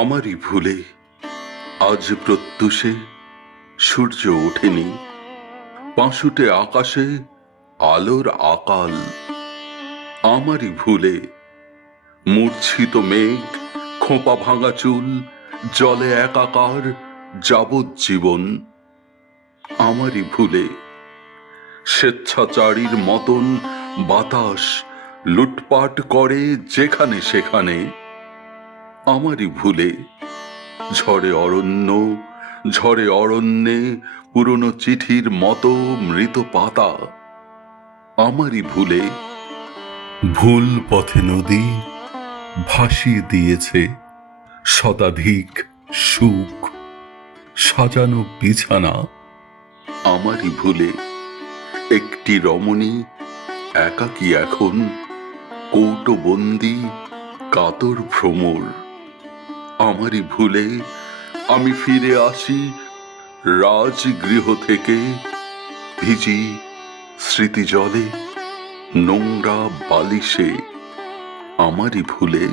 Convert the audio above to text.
আমারই ভুলে আজ প্রত্যুষে সূর্য ওঠেনি, পাঁশুটে আকাশে আলোর আকাল। আমারই ভুলে মূর্ছিত মেঘ, খোঁপা ভাঙা চুল, জলে একাকার যাবজ্জীবন। আমারই ভুলে স্বেচ্ছাচারীর মতন বাতাস লুটপাট করে যেখানে সেখানে। আমারই ভুলে ঝড়ে অরণ্যে পুরনো চিঠির মতো মৃত পাতা। আমারই ভুলে ভুল পথে নদী ভাসিয়ে দিয়েছে শতাধিক সুখ সাজানো বিছানা। আমারই ভুলে একটি রমণী একাকী এখন কৌটবন্দি কাতর ভ্রমর। আমারই ভুলে আমি ফিরে আসি রাজগৃহ থেকে, ভিজি স্মৃতি জলে নোংরা বালিশে। আমারই ভুলে